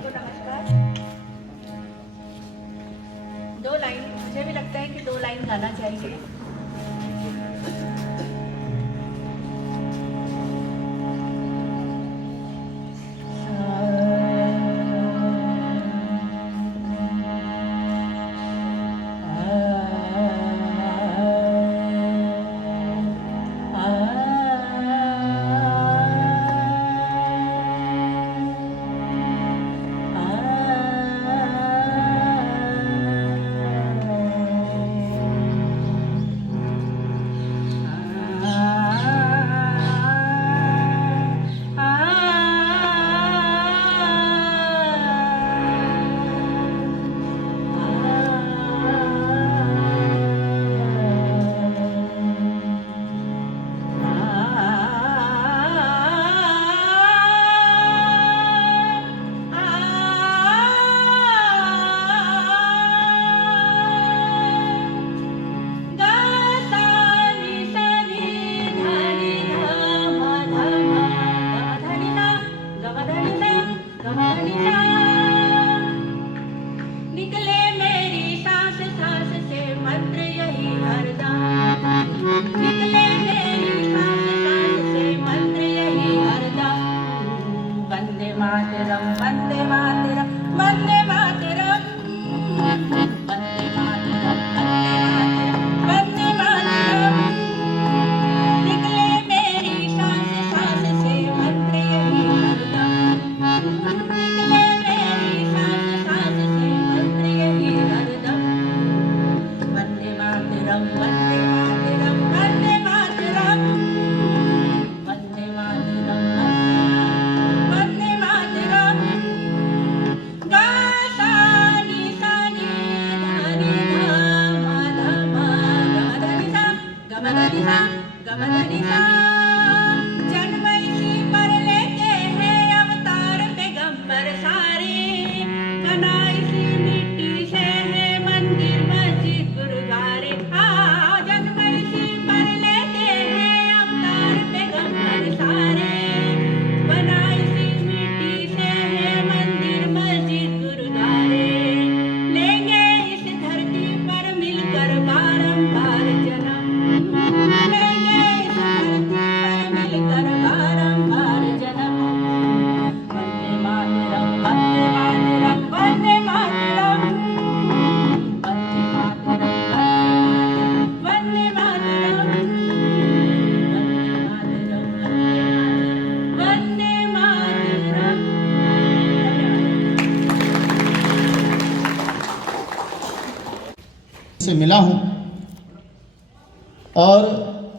को नमस्कार। 2 लाइन, मुझे भी लगता है कि 2 लाइन गाना चाहिए। निकले मेरी सांस सांस से मंत्र यही हरदम, निकले मेरी सांस सांस से मंत्र यही हरदम। वंदे मातरम वंदे मातरम वंदे मातरम वंदे मातरम वंदे मातरम। निकले मेरी सांस सांस से मंत्र यही हरदम, निकले मेरी सांस सांस से मंत्र यही हरदम। वंदे मातरम वंदे मातरम वंदे मातरम वंदे मातरम वंदे मातरम। गा सा नि सा नि धा नि धा मा धा मा गा मा धा नि सा गा मा धा नि सा गा मा धा नि सा। जन्म इसी पर लेते हैं अवतार पैगंबर सारे, बना इसी मिट्टी से है मंदिर मस्जिद गुरुद्वारे। जन्म इसी पर लेते हैं अवतार पैगंबर सारे, बना इसी मिट्टी से है मंदिर मस्जिद गुरुद्वारे। लेंगे इस धरती पर मिलकर बारंबार जन्म, लेंगे इस धरती पर मिलकर बारंबार जन्म। वंदे मातरम वंदे मातरम वंदे मातरम वंदे मातरम वंदे मातरम वंदे मातरम। से मिला हूं और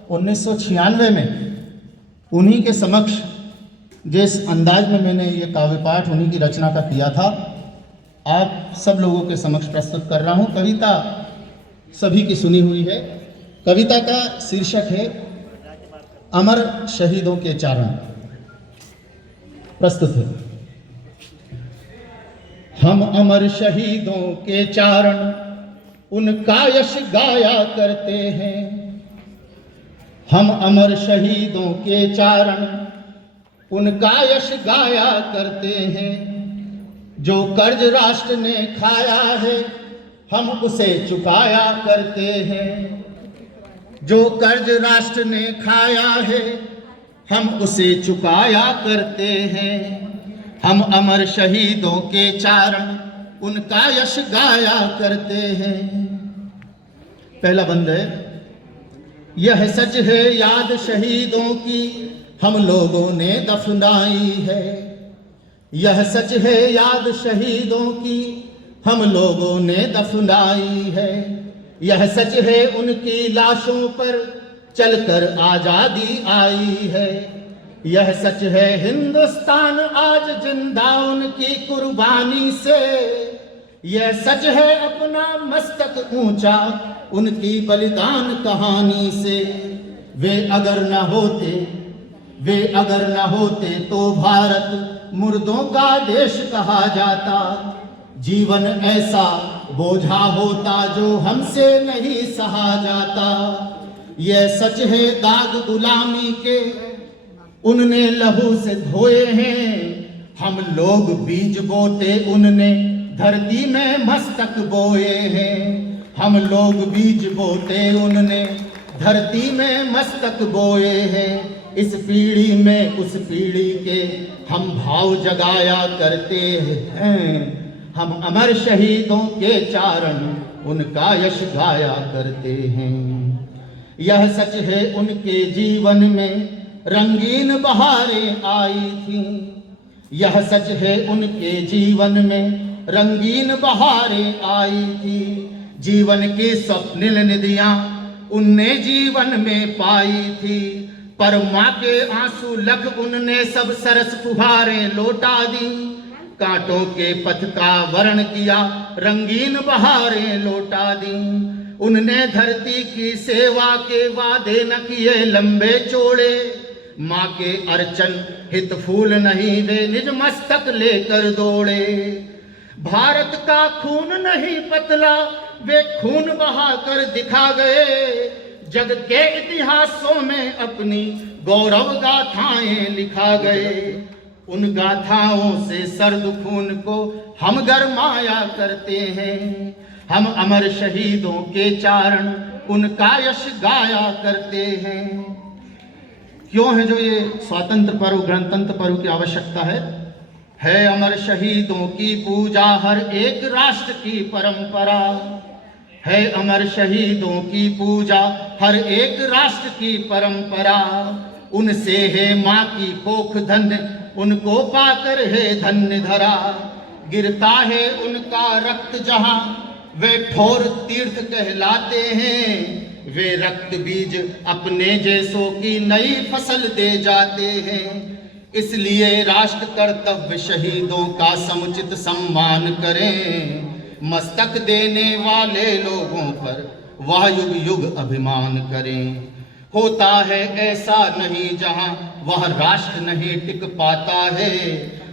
1996 में उन्हीं के समक्ष जिस अंदाज में मैंने ये काव्य पाठ उन्हीं की रचना का किया था, आप सब लोगों के समक्ष प्रस्तुत कर रहा हूं। कविता सभी की सुनी हुई है। कविता का शीर्षक है अमर शहीदों के चारण। प्रस्तुत है। हम अमर शहीदों के चारण उनका यश गाया करते हैं, हम अमर शहीदों के चारण उनका यश गाया करते हैं। जो कर्ज राष्ट्र ने खाया है हम उसे चुकाया करते हैं, जो कर्ज राष्ट्र ने खाया है हम उसे चुकाया करते हैं। हम अमर शहीदों के चारण उनका यश गाया करते हैं। पहला बंद है। यह सच है याद शहीदों की हम लोगों ने दफनाई है, यह सच है याद शहीदों की हम लोगों ने दफनाई है। यह सच है उनकी लाशों पर चलकर आजादी आई है, यह सच है हिंदुस्तान आज जिंदा उनकी कुर्बानी से। यह सच है अपना मस्तक ऊंचा उनकी बलिदान कहानी से। वे अगर न होते तो भारत मुर्दों का देश कहा जाता। जीवन ऐसा बोझा होता जो हमसे नहीं सहा जाता। यह सच है दाग गुलामी के उनने लहू से धोए हैं, हम लोग बीज बोते उनने धरती में मस्तक बोए हैं। हम लोग बीज बोते उनने धरती में मस्तक बोए हैं। इस पीढ़ी में उस पीढ़ी के हम भाव जगाया करते हैं। हम अमर शहीदों के चारण उनका यश गाया करते हैं। यह सच है उनके जीवन में रंगीन बहारें आई थीं। यह सच है उनके जीवन में रंगीन बहारें आई थी। जीवन की स्वप्निल निधियां उनने जीवन में पाई थी। पर माँ के आंसू लख उनने सब सरस फुहारें लौटा दी। कांटों के पथ का वर्ण किया रंगीन बहारें लौटा दी। उनने धरती की सेवा के वादे न किए लंबे चौड़े। माँ के अर्चन हित फूल नहीं वे निज मस्तक लेकर दौड़े। भारत का खून नहीं पतला वे खून बहाकर दिखा गए। जग के इतिहासों में अपनी गौरव गाथाएं लिखा गए। उन गाथाओं से सर्द खून को हम गरमाया करते हैं। हम अमर शहीदों के चारण उनका यश गाया करते हैं। क्यों है जो ये स्वातंत्र पर्व गणतंत्र पर्व की आवश्यकता है अमर शहीदों की पूजा हर एक राष्ट्र की परंपरा। है अमर शहीदों की पूजा हर एक राष्ट्र की परंपरा। उनसे है माँ की कोख धन्य उनको पाकर है धन्य धरा। गिरता है उनका रक्त जहाँ वे ठोर तीर्थ कहलाते हैं। वे रक्त बीज अपने जैसों की नई फसल दे जाते हैं। इसलिए राष्ट्र कर्तव्य शहीदों का समुचित सम्मान करें। मस्तक देने वाले लोगों पर वह युग युग अभिमान करें। होता है ऐसा नहीं जहां वह राष्ट्र नहीं टिक पाता है।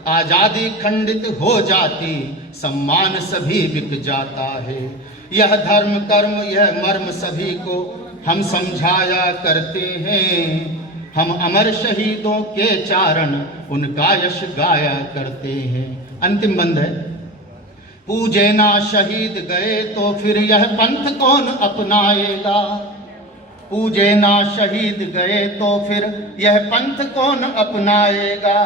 आजादी खंडित हो जाती सम्मान सभी बिक जाता है। यह धर्म कर्म यह मर्म सभी को हम समझाया करते हैं। हम अमर शहीदों के चारण उनका यश गाया करते हैं। अंतिम बंद है। पूजे ना शहीद गए तो फिर यह पंथ कौन अपनाएगा। पूजे ना शहीद गए तो फिर यह पंथ कौन अपनाएगा।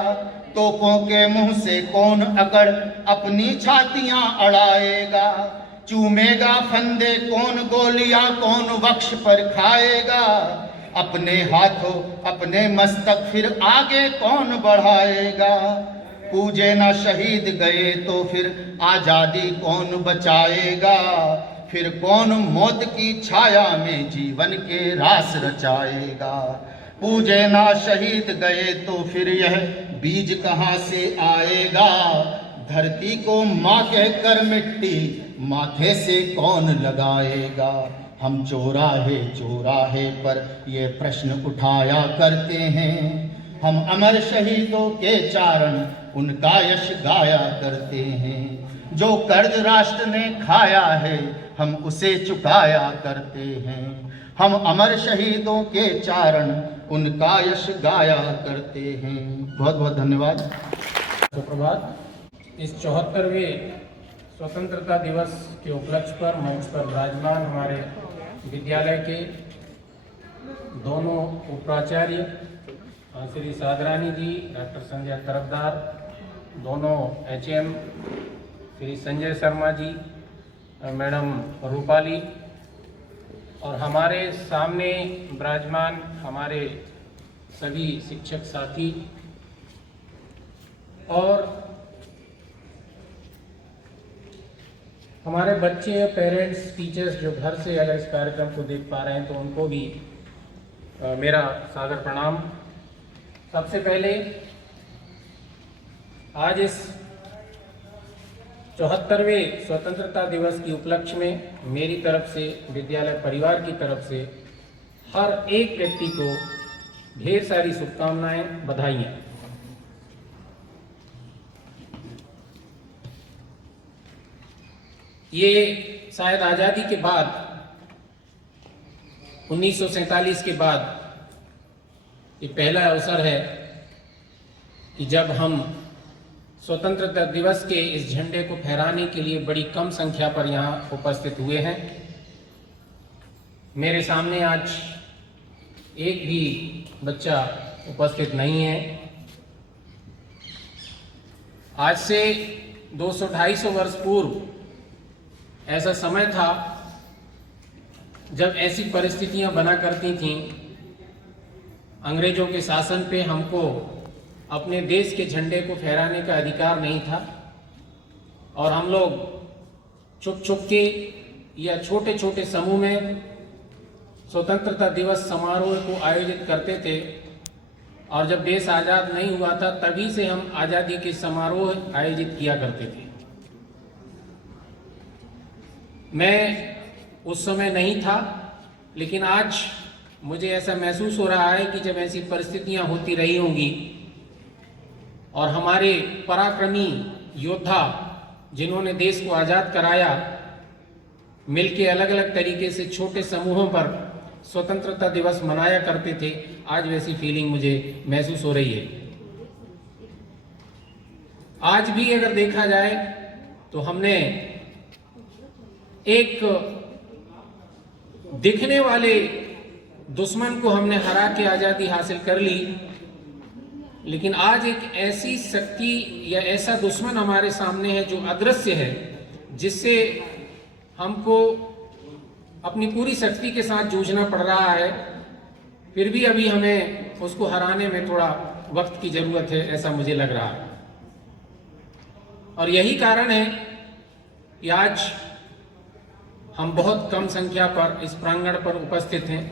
तोपों के मुंह से कौन अकड़ अपनी छातियां अड़ाएगा। चूमेगा फंदे कौन गोलियां कौन वक्ष पर खाएगा। अपने हाथों अपने मस्तक फिर आगे कौन बढ़ाएगा। पूजे ना शहीद गए तो फिर आजादी कौन बचाएगा। फिर कौन मौत की छाया में जीवन के रास रचाएगा। पूजे ना शहीद गए तो फिर यह बीज कहाँ से आएगा। धरती को माँ कहकर मिट्टी माथे से कौन लगाएगा। हम चौराहे चौराहे पर ये प्रश्न उठाया करते हैं। हम अमर शहीदों के चारण उनका यश गाया करते हैं। जो कर्ज राष्ट्र ने खाया है हम उसे चुकाया करते हैं। हम अमर शहीदों के चारण उनका यश गाया करते हैं। बहुत बहुत धन्यवाद। सुप्रभात। इस 74वें स्वतंत्रता दिवस के उपलक्ष्य पर मंच पर विराजमान हमारे विद्यालय के दोनों उपाचार्य श्री सादरानी जी, डॉक्टर संजय तरफदार, दोनों HM श्री संजय शर्मा जी, मैडम रूपाली, और हमारे सामने विराजमान हमारे सभी शिक्षक साथी और हमारे बच्चे, पेरेंट्स, टीचर्स जो घर से अगर इस कार्यक्रम को देख पा रहे हैं तो उनको भी मेरा सादर प्रणाम। सबसे पहले आज इस 74वें स्वतंत्रता दिवस की उपलक्ष्य में मेरी तरफ से, विद्यालय परिवार की तरफ से हर एक व्यक्ति को ढेर सारी शुभकामनाएं, बधाइयाँ। ये शायद आज़ादी के बाद 1947 के बाद ये पहला अवसर है कि जब हम स्वतंत्रता दिवस के इस झंडे को फहराने के लिए बड़ी कम संख्या पर यहाँ उपस्थित हुए हैं। मेरे सामने आज एक भी बच्चा उपस्थित नहीं है। आज से 200-250 वर्ष पूर्व ऐसा समय था जब ऐसी परिस्थितियां बना करती थीं। अंग्रेजों के शासन पे हमको अपने देश के झंडे को फहराने का अधिकार नहीं था और हम लोग छुप छुप के या छोटे छोटे समूह में स्वतंत्रता दिवस समारोह को आयोजित करते थे। और जब देश आज़ाद नहीं हुआ था तभी से हम आज़ादी के समारोह आयोजित किया करते थे। मैं उस समय नहीं था, लेकिन आज मुझे ऐसा महसूस हो रहा है कि जब ऐसी परिस्थितियां होती रही होंगी और हमारे पराक्रमी योद्धा जिन्होंने देश को आज़ाद कराया मिलके अलग अलग तरीके से छोटे समूहों पर स्वतंत्रता दिवस मनाया करते थे, आज वैसी फीलिंग मुझे महसूस हो रही है। आज भी अगर देखा जाए तो हमने एक दिखने वाले दुश्मन को हमने हरा के आज़ादी हासिल कर ली, लेकिन आज एक ऐसी शक्ति या ऐसा दुश्मन हमारे सामने है जो अदृश्य है, जिससे हमको अपनी पूरी शक्ति के साथ जूझना पड़ रहा है। फिर भी अभी हमें उसको हराने में थोड़ा वक्त की ज़रूरत है, ऐसा मुझे लग रहा है। और यही कारण है कि आज हम बहुत कम संख्या पर इस प्रांगण पर उपस्थित हैं,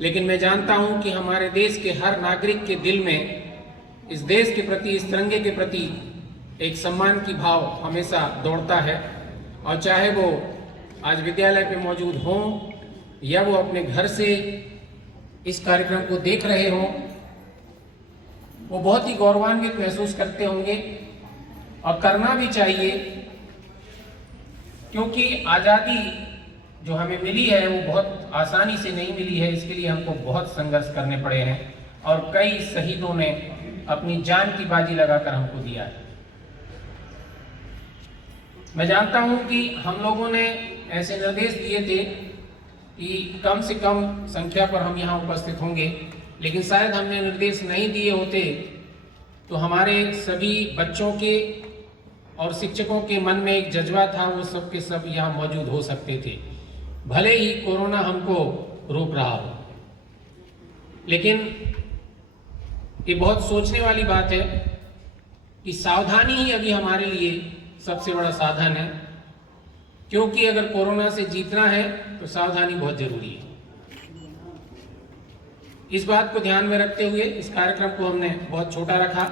लेकिन मैं जानता हूं कि हमारे देश के हर नागरिक के दिल में इस देश के प्रति, इस तिरंगे के प्रति एक सम्मान की भाव हमेशा दौड़ता है। और चाहे वो आज विद्यालय पे मौजूद हों या वो अपने घर से इस कार्यक्रम को देख रहे हों, वो बहुत ही गौरवान्वित महसूस करते होंगे और करना भी चाहिए, क्योंकि आज़ादी जो हमें मिली है वो बहुत आसानी से नहीं मिली है। इसके लिए हमको बहुत संघर्ष करने पड़े हैं और कई शहीदों ने अपनी जान की बाजी लगाकर हमको दिया है। मैं जानता हूं कि हम लोगों ने ऐसे निर्देश दिए थे कि कम से कम संख्या पर हम यहाँ उपस्थित होंगे, लेकिन शायद हमने निर्देश नहीं दिए होते तो हमारे सभी बच्चों के और शिक्षकों के मन में एक जज्बा था, वो सब के सब यहाँ मौजूद हो सकते थे, भले ही कोरोना हमको रोक रहा हो। लेकिन ये बहुत सोचने वाली बात है कि सावधानी ही अभी हमारे लिए सबसे बड़ा साधन है, क्योंकि अगर कोरोना से जीतना है तो सावधानी बहुत जरूरी है। इस बात को ध्यान में रखते हुए इस कार्यक्रम को हमने बहुत छोटा रखा।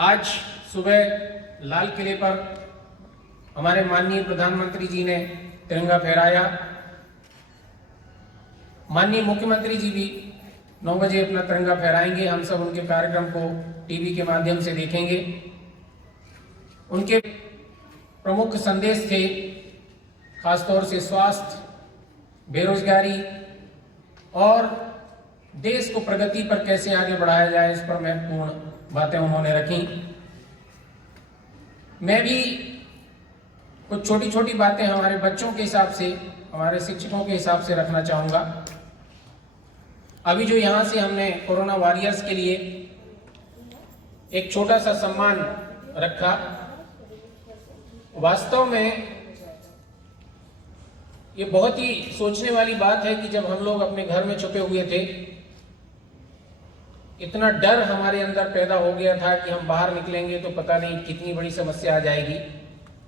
आज सुबह लाल किले पर हमारे माननीय प्रधानमंत्री जी ने तिरंगा फहराया। माननीय मुख्यमंत्री जी भी 9 बजे अपना तिरंगा फहराएंगे। हम सब उनके कार्यक्रम को टीवी के माध्यम से देखेंगे। उनके प्रमुख संदेश थे खासतौर से स्वास्थ्य, बेरोजगारी और देश को प्रगति पर कैसे आगे बढ़ाया जाए, इस पर महत्वपूर्ण बातें उन्होंने रखी। मैं भी कुछ छोटी छोटी बातें हमारे बच्चों के हिसाब से, हमारे शिक्षकों के हिसाब से रखना चाहूँगा। अभी जो यहाँ से हमने कोरोना वॉरियर्स के लिए एक छोटा सा सम्मान रखा, वास्तव में ये बहुत ही सोचने वाली बात है कि जब हम लोग अपने घर में छुपे हुए थे, इतना डर हमारे अंदर पैदा हो गया था कि हम बाहर निकलेंगे तो पता नहीं कितनी बड़ी समस्या आ जाएगी।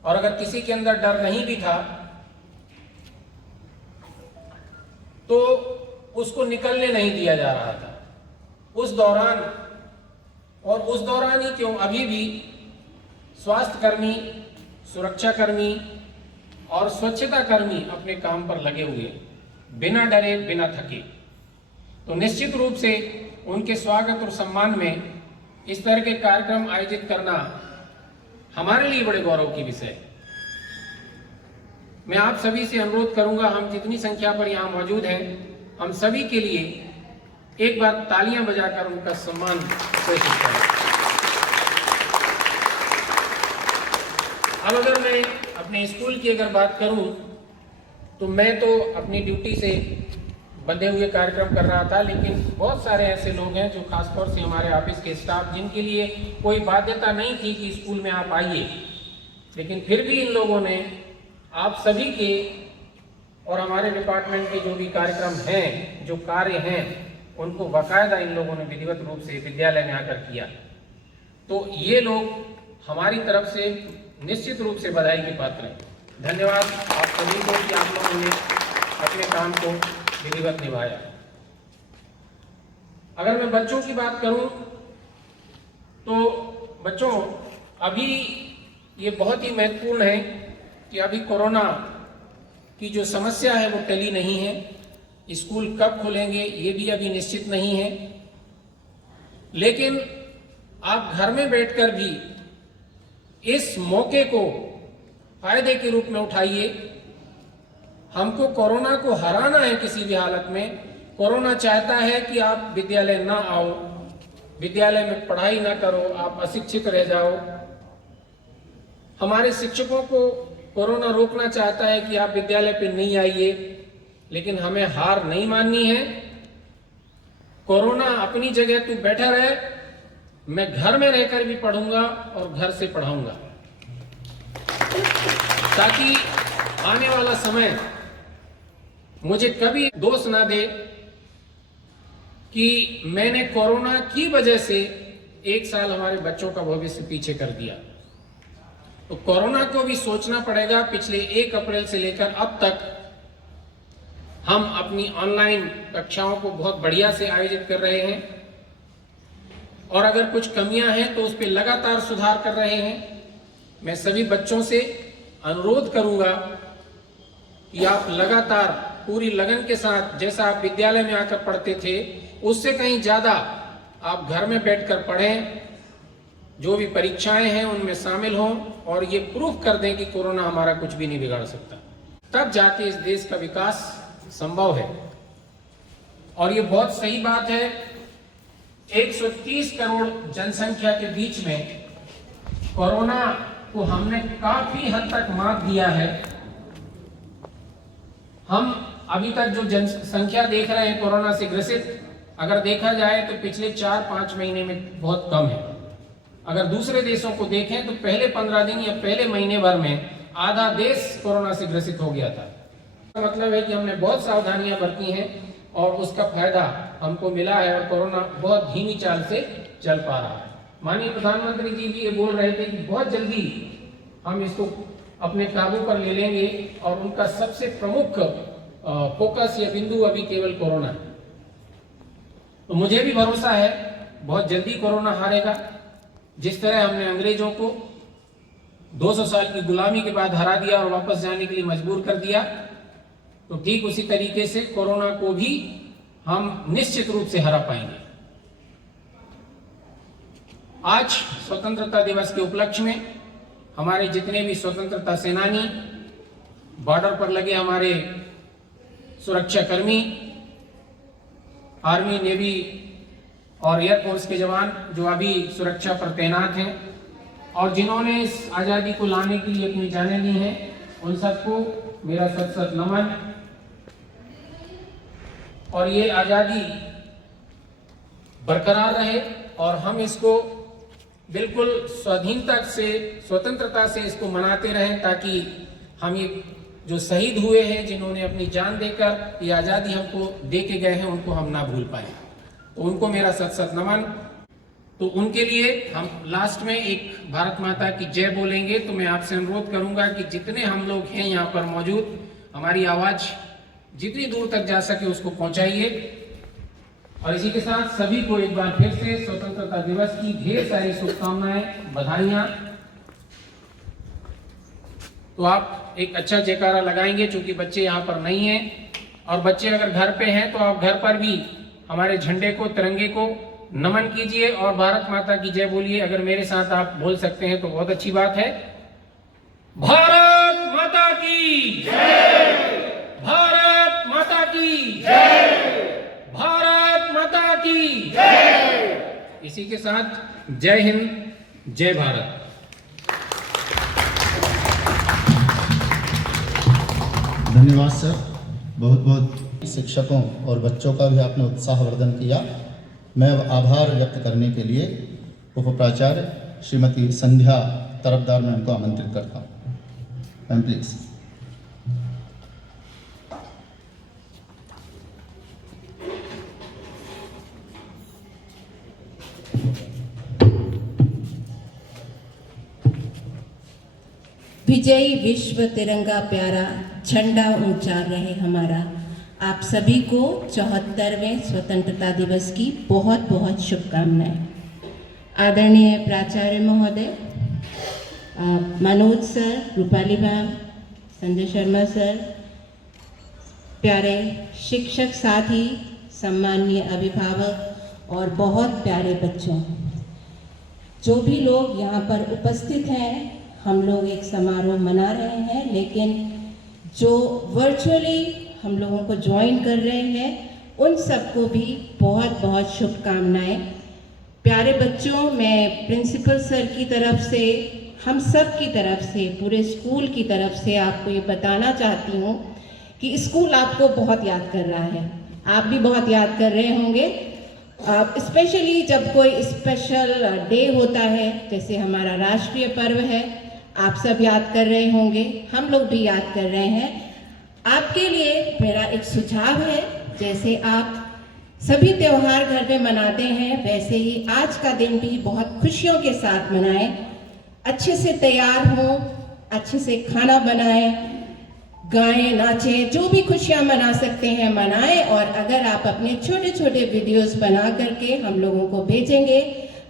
और अगर किसी के अंदर डर नहीं भी था तो उसको निकलने नहीं दिया जा रहा था। उस दौरान, और उस दौरान ही क्यों, अभी भी स्वास्थ्य कर्मी, सुरक्षा कर्मी और स्वच्छता कर्मी अपने काम पर लगे हुए, बिना डरे, बिना थके। तो निश्चित रूप से उनके स्वागत और सम्मान में इस तरह के कार्यक्रम आयोजित करना हमारे लिए बड़े गौरव की विषय है। मैं आप सभी से अनुरोध करूंगा, हम जितनी संख्या पर यहाँ मौजूद हैं, हम सभी के लिए एक बार तालियां बजाकर उनका सम्मान प्रेषित करें। अब अगर मैं अपने स्कूल की अगर बात करूं तो मैं तो अपनी ड्यूटी से बंधे हुए कार्यक्रम कर रहा था, लेकिन बहुत सारे ऐसे लोग हैं जो खासतौर से हमारे ऑफिस के स्टाफ, जिनके लिए कोई बाध्यता नहीं थी कि स्कूल में आप आइए, लेकिन फिर भी इन लोगों ने आप सभी के और हमारे डिपार्टमेंट के जो भी कार्यक्रम हैं, जो कार्य हैं, उनको बाकायदा इन लोगों ने विधिवत रूप से विद्यालय में आकर किया। तो ये लोग हमारी तरफ से निश्चित रूप से बधाई के पात्र हैं। धन्यवाद आप सभी को कि आप लोगों ने अपने काम को विधिवत निभाया। अगर मैं बच्चों की बात करूं तो बच्चों, अभी ये बहुत ही महत्वपूर्ण है कि अभी कोरोना की जो समस्या है वो टली नहीं है। स्कूल कब खुलेंगे ये भी अभी निश्चित नहीं है, लेकिन आप घर में बैठकर भी इस मौके को फायदे के रूप में उठाइए। हमको कोरोना को हराना है किसी भी हालत में। कोरोना चाहता है कि आप विद्यालय ना आओ, विद्यालय में पढ़ाई ना करो, आप अशिक्षित रह जाओ। हमारे शिक्षकों को कोरोना रोकना चाहता है कि आप विद्यालय पे नहीं आइए, लेकिन हमें हार नहीं माननी है। कोरोना अपनी जगह तू बैठा रहे, मैं घर में रहकर भी पढ़ूंगा और घर से पढ़ाऊंगा, ताकि आने वाला समय मुझे कभी दोष ना दे कि मैंने कोरोना की वजह से एक साल हमारे बच्चों का भविष्य पीछे कर दिया। तो कोरोना को भी सोचना पड़ेगा। पिछले 1 अप्रैल से लेकर अब तक हम अपनी ऑनलाइन कक्षाओं को बहुत बढ़िया से आयोजित कर रहे हैं, और अगर कुछ कमियां हैं तो उस पर लगातार सुधार कर रहे हैं। मैं सभी बच्चों से अनुरोध करूंगा कि आप लगातार पूरी लगन के साथ, जैसा आप विद्यालय में आकर पढ़ते थे, उससे कहीं ज्यादा आप घर में बैठकर पढ़ें, जो भी परीक्षाएं हैं उनमें शामिल हों और ये प्रूफ कर दें कि कोरोना हमारा कुछ भी नहीं बिगाड़ सकता। तब जाके इस देश का विकास संभव है। और ये बहुत सही बात है, 130 करोड़ जनसंख्या के बीच में कोरोना को हमने काफी हद तक मात दिया है। हम अभी तक जो जनसंख्या देख रहे हैं कोरोना से ग्रसित, अगर देखा जाए तो पिछले 4-5 महीने में बहुत कम है। अगर दूसरे देशों को देखें तो पहले 15 दिन या पहले महीने भर में आधा देश कोरोना से ग्रसित हो गया था। मतलब है कि हमने बहुत सावधानियां बरती हैं और उसका फायदा हमको मिला है, और कोरोना बहुत धीमी चाल से चल पा रहा है। माननीय प्रधानमंत्री जी भी ये बोल रहे थे कि बहुत जल्दी हम इसको अपने काबू पर ले लेंगे, और उनका सबसे प्रमुख फोकस या बिंदु अभी केवल कोरोना है। तो मुझे भी भरोसा है बहुत जल्दी कोरोना हारेगा। जिस तरह हमने अंग्रेजों को 200 साल की गुलामी के बाद हरा दिया और वापस जाने के लिए मजबूर कर दिया, तो ठीक उसी तरीके से कोरोना को भी हम निश्चित रूप से हरा पाएंगे। आज स्वतंत्रता दिवस के उपलक्ष्य में हमारे जितने भी स्वतंत्रता सेनानी, बॉर्डर पर लगे हमारे सुरक्षा कर्मी, आर्मी, नेवी और एयरफोर्स के जवान जो अभी सुरक्षा पर तैनात हैं और जिन्होंने इस आजादी को लाने के लिए अपनी जानें दी हैं, उन सबको मेरा सत नमन। और ये आजादी बरकरार रहे और हम इसको बिल्कुल स्वाधीनता से, स्वतंत्रता से इसको मनाते रहें, ताकि हम ये जो शहीद हुए हैं, जिन्होंने अपनी जान देकर ये आजादी हमको दे के गए हैं, उनको हम ना भूल पाए। तो उनको मेरा सत नमन। तो उनके लिए हम लास्ट में एक भारत माता की जय बोलेंगे। तो मैं आपसे अनुरोध करूंगा कि जितने हम लोग हैं यहाँ पर मौजूद, हमारी आवाज जितनी दूर तक जा सके उसको पहुंचाइए। और इसी के साथ सभी को एक बार फिर से स्वतंत्रता दिवस की ढेर सारी शुभकामनाएं, बधाइयां। तो आप एक अच्छा जयकारा लगाएंगे, चूंकि बच्चे यहाँ पर नहीं हैं, और बच्चे अगर घर पे हैं तो आप घर पर भी हमारे झंडे को, तिरंगे को नमन कीजिए और भारत माता की जय बोलिए। अगर मेरे साथ आप बोल सकते हैं तो बहुत अच्छी बात है। भारत माता की जय, भारत माता की जय, भारत माता की जय। इसी के साथ जय हिंद, जय भारत। धन्यवाद सर, बहुत बहुत शिक्षकों और बच्चों का भी आपने उत्साहवर्धन किया। मैं अब आभार व्यक्त करने के लिए उप प्राचार्य श्रीमती संध्या तरफदार मैम को आमंत्रित करता हूँ। Ma'am please. विजयी विश्व तिरंगा प्यारा, झंडा ऊंचा रहे हमारा। आप सभी को 74वें स्वतंत्रता दिवस की बहुत बहुत शुभकामनाएं। आदरणीय प्राचार्य महोदय, Manoj sir, Rupali ma'am, Sanjay Sharma sir, प्यारे शिक्षक साथी, सम्माननीय अभिभावक और बहुत प्यारे बच्चों, जो भी लोग यहाँ पर उपस्थित हैं, हम लोग एक समारोह मना रहे हैं, लेकिन जो वर्चुअली हम लोगों को ज्वाइन कर रहे हैं, उन सबको भी बहुत बहुत शुभकामनाएं। प्यारे बच्चों, मैं प्रिंसिपल सर की तरफ से, हम सब की तरफ से, पूरे स्कूल की तरफ से आपको ये बताना चाहती हूँ कि स्कूल आपको बहुत याद कर रहा है। आप भी बहुत याद कर रहे होंगे, स्पेशली जब कोई स्पेशल डे होता है, जैसे हमारा राष्ट्रीय पर्व है, आप सब याद कर रहे होंगे, हम लोग भी याद कर रहे हैं। आपके लिए मेरा एक सुझाव है, जैसे आप सभी त्योहार घर में मनाते हैं, वैसे ही आज का दिन भी बहुत खुशियों के साथ मनाएं। अच्छे से तैयार हों, अच्छे से खाना बनाएं, गाएं, नाचें, जो भी खुशियां मना सकते हैं मनाएं। और अगर आप अपने छोटे छोटे वीडियोस बना करके हम लोगों को भेजेंगे,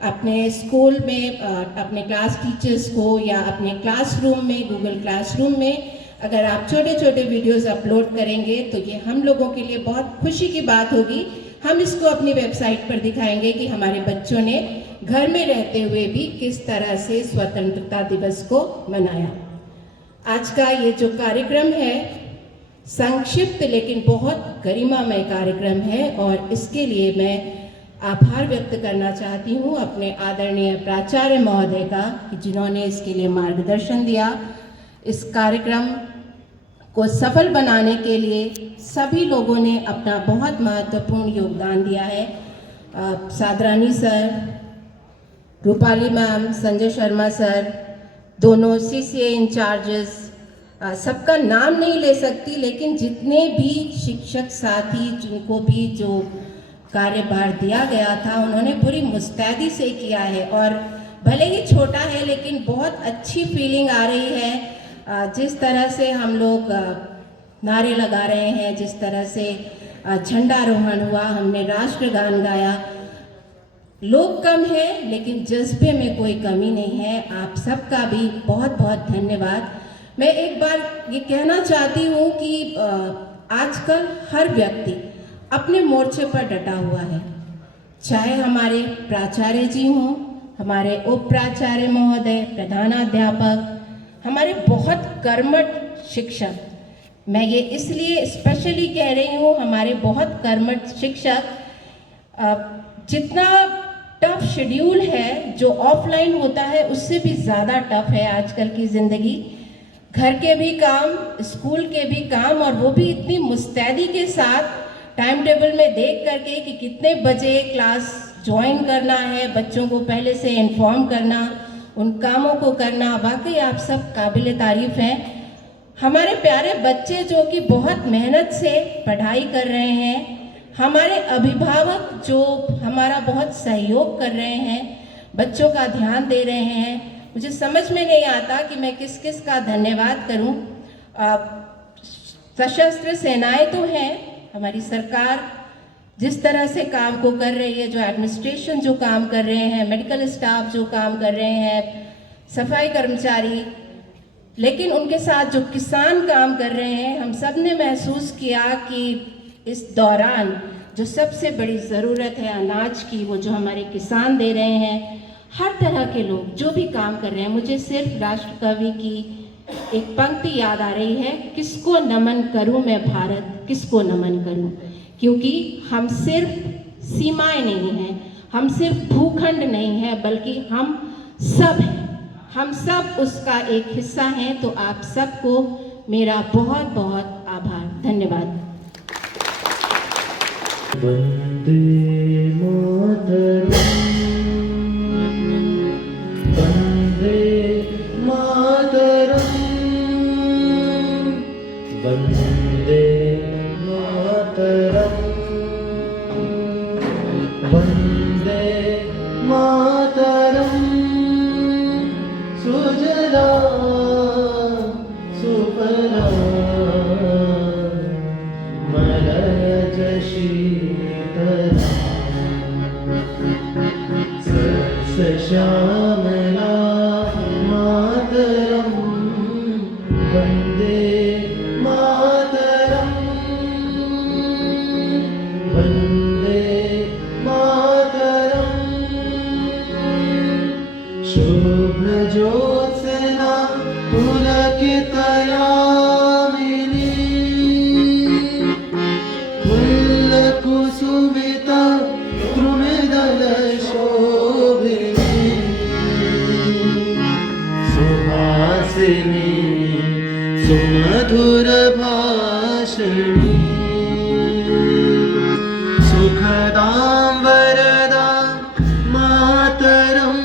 अपने स्कूल में अपने क्लास टीचर्स को या अपने क्लासरूम में, गूगल क्लासरूम में अगर आप छोटे छोटे वीडियोस अपलोड करेंगे तो ये हम लोगों के लिए बहुत खुशी की बात होगी। हम इसको अपनी वेबसाइट पर दिखाएंगे कि हमारे बच्चों ने घर में रहते हुए भी किस तरह से स्वतंत्रता दिवस को मनाया। आज का ये जो कार्यक्रम है, संक्षिप्त लेकिन बहुत गरिमामय कार्यक्रम है, और इसके लिए मैं आभार व्यक्त करना चाहती हूँ अपने आदरणीय प्राचार्य महोदय का, कि जिन्होंने इसके लिए मार्गदर्शन दिया। इस कार्यक्रम को सफल बनाने के लिए सभी लोगों ने अपना बहुत महत्वपूर्ण योगदान दिया है। Sadarani sir, Rupali ma'am, Sanjay Sharma sir, दोनों CCA इंचार्जेस, सबका नाम नहीं ले सकती, लेकिन जितने भी शिक्षक साथी, जिनको भी जो कार्यभार दिया गया था, उन्होंने पूरी मुस्तैदी से किया है। और भले ही छोटा है, लेकिन बहुत अच्छी फीलिंग आ रही है। जिस तरह से हम लोग नारे लगा रहे हैं, जिस तरह से झंडारोहण हुआ, हमने राष्ट्रगान गाया, लोग कम है लेकिन जज्बे में कोई कमी नहीं है। आप सबका भी बहुत बहुत धन्यवाद। मैं एक बार ये कहना चाहती हूँ कि आजकल हर व्यक्ति अपने मोर्चे पर डटा हुआ है, चाहे हमारे प्राचार्य जी हों, हमारे उप प्राचार्य महोदय, प्रधानाध्यापक, हमारे बहुत कर्मठ शिक्षक। मैं ये इसलिए स्पेशली कह रही हूँ, हमारे बहुत कर्मठ शिक्षक, जितना टफ शेड्यूल है जो ऑफलाइन होता है उससे भी ज़्यादा टफ है आजकल की ज़िंदगी। घर के भी काम, स्कूल के भी काम, और वो भी इतनी मुस्तैदी के साथ टाइम टेबल में देख करके कि कितने बजे क्लास ज्वाइन करना है, बच्चों को पहले से इन्फॉर्म करना, उन कामों को करना। वाकई आप सब काबिल तारीफ हैं। हमारे प्यारे बच्चे जो कि बहुत मेहनत से पढ़ाई कर रहे हैं, हमारे अभिभावक जो हमारा बहुत सहयोग कर रहे हैं, बच्चों का ध्यान दे रहे हैं। मुझे समझ में नहीं आता कि मैं किस किस का धन्यवाद करूं। सशस्त्र सेनाएं तो हैं, हमारी सरकार जिस तरह से काम को कर रही है, जो एडमिनिस्ट्रेशन जो काम कर रहे हैं, मेडिकल स्टाफ जो काम कर रहे हैं, सफाई कर्मचारी, लेकिन उनके साथ जो किसान काम कर रहे हैं, हम सब ने महसूस किया कि इस दौरान जो सबसे बड़ी ज़रूरत है अनाज की, वो जो हमारे किसान दे रहे हैं। हर तरह के लोग जो भी काम कर रहे हैं, मुझे सिर्फ राष्ट्र कवि की एक पंक्ति याद आ रही है, किसको नमन करूं मैं भारत, किसको नमन करूं, क्योंकि हम सिर्फ सीमाएं नहीं हैं, हम सिर्फ भूखंड नहीं हैं, बल्कि हम सब हैं, हम सब उसका एक हिस्सा हैं। तो आप सबको मेरा बहुत बहुत आभार, धन्यवाद। वंदे मातरम, वंदे मातरम, वंदे मातरम, वंदे मातरम। सुजला सुफला मलयज शीतला सस्यश्यामला मातरम, वंदे मातरम, वंदे मातरम। शुभ्रज्योत्स्ना पुलकितयामिनी, फुल्लकुसुमिता द्रुमदलशोभिनी, सुहासिनी सुमधुरभाषिणी, सुखदां वरदां मातरं,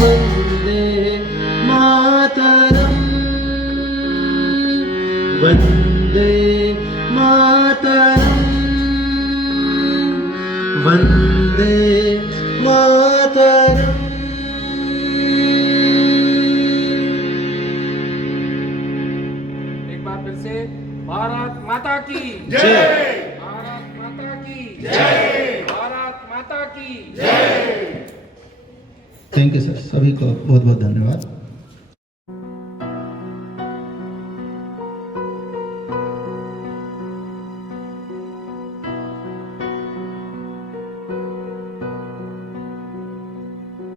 वन्दे मातरं, वन्दे मातरं, वन्दे मातरम्। एक बार फिर से भारत माता की जय। भारत माता की जय, भारत माता की जय। थैंक यू सर, सभी को बहुत बहुत धन्यवाद।